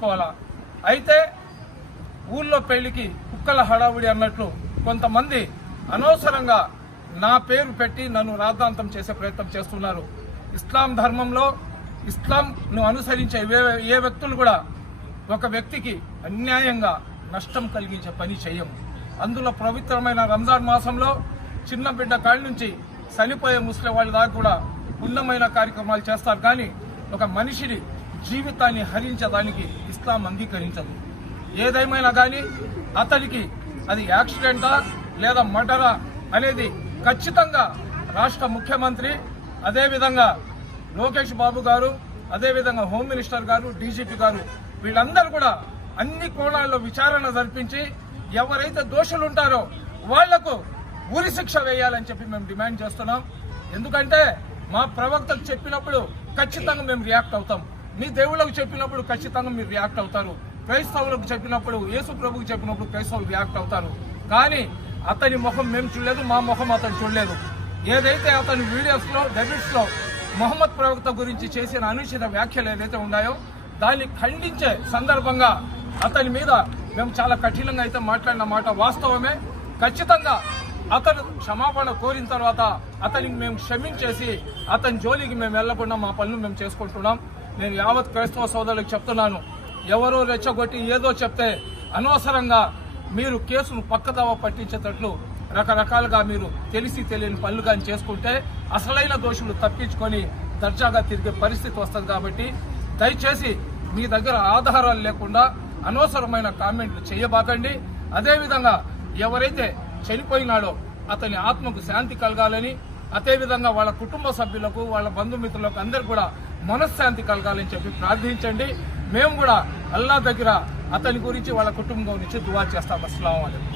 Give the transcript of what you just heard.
చేసుకోవాలా. అయితే ఊళ్ళో పెళ్లికి కుక్కల హడావుడి అన్నట్లు కొంతమంది అనవసరంగా నా పేరు పెట్టి నన్ను రాద్ధాంతం చేసే ప్రయత్నం చేస్తున్నారు. ఇస్లాం ధర్మంలో ఇస్లాంను అనుసరించే ఏ వ్యక్తులు కూడా ఒక వ్యక్తికి అన్యాయంగా నష్టం కలిగించే పని చేయము. అందులో పవిత్రమైన రంజాన్ మాసంలో చిన్న బిడ్డ కాడి నుంచి చనిపోయే ముస్లిం వాళ్ళ దాకా కూడా పుణ్యమైన కార్యక్రమాలు చేస్తారు. కానీ ఒక మనిషిని జీవితాన్ని హరించడానికి ఇస్లాం అంగీకరించదు. ఏదేమైనా కానీ అతనికి అది యాక్సిడెంటా లేదా మర్డరా అనేది ఖచ్చితంగా రాష్ట్ర ముఖ్యమంత్రి, అదేవిధంగా లోకేష్ బాబు గారు, అదేవిధంగా హోమ్ మినిస్టర్ గారు, డీజీపీ గారు వీళ్ళందరూ కూడా అన్ని కోణాల్లో విచారణ జరిపించి ఎవరైతే దోషులు ఉంటారో వాళ్లకు ఉరి శిక్ష వేయాలని చెప్పి మేము డిమాండ్ చేస్తున్నాం. ఎందుకంటే మా ప్రవక్తకు చెప్పినప్పుడు ఖచ్చితంగా మేము రియాక్ట్ అవుతాం. మీ దేవుళ్ళకు చెప్పినప్పుడు ఖచ్చితంగా మీరు రియాక్ట్ అవుతారు. క్రైస్తవులకు చెప్పినప్పుడు, యేసు ప్రభుకు చెప్పినప్పుడు క్రైస్తవులు రియాక్ట్ అవుతారు. కానీ అతని ముఖం మేము చూడలేదు, మా ముఖం అతను చూడలేదు. ఏదైతే అతని వీడియోస్లో డెబిట్స్లో మొహమ్మద్ ప్రవక్త గురించి చేసిన అనుచిత వ్యాఖ్యలు ఏదైతే ఉన్నాయో దాన్ని ఖండించే సందర్భంగా అతని మీద మేము చాలా కఠినంగా అయితే మాట్లాడిన మాట వాస్తవమే. ఖచ్చితంగా అతను క్షమాపణ కోరిన తర్వాత అతనికి మేము క్షమించేసి అతని జోలికి మేము వెళ్లకుండా మా పనులు మేము చేసుకుంటున్నాం. నేను యావత్ క్రైస్తవ సోదరులకు చెప్తున్నాను, ఎవరో రెచ్చగొట్టి ఏదో చెప్తే అనవసరంగా మీరు కేసును పక్కదావ పట్టించేటట్లు రకరకాలుగా మీరు తెలిసి తెలియని పనులు కానీ చేసుకుంటే అసలైన దోషులు తప్పించుకొని దర్జాగా తిరిగే పరిస్థితి వస్తుంది. కాబట్టి దయచేసి మీ దగ్గర ఆధారాలు లేకుండా అనవసరమైన కామెంట్లు చేయబాకండి. అదేవిధంగా ఎవరైతే చనిపోయినాడో అతని ఆత్మకు శాంతి కలగాలని, అదేవిధంగా వాళ్ళ కుటుంబ సభ్యులకు, వాళ్ళ బంధుమిత్రులకు అందరూ కూడా మనశ్శాంతి కలగాలని చెప్పి ప్రార్థించండి. మేము కూడా అల్లా దగ్గర అతని గురించి వాళ్ళ కుటుంబం గురించి దువా చేస్తాం. అస్సలాము అలైకుం.